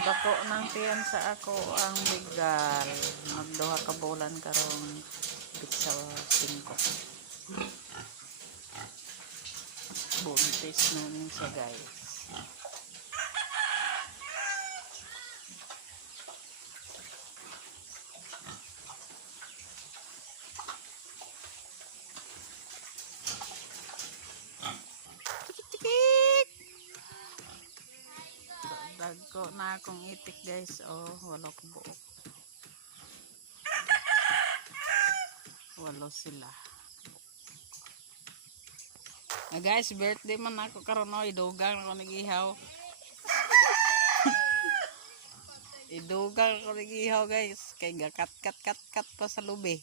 Dako ng tiyan sa ako ang bigal. Magduha ka bulan karong pizza 5. Buntis namin siya guys. Tikik! Dagko na akong itik guys. Oh, wala ko buok. Walo sila. Guys, birthday man ako karon oh, idugang ako nagihaw. Idugang ako nagihaw guys. Kay gakat kat pa sa lubi.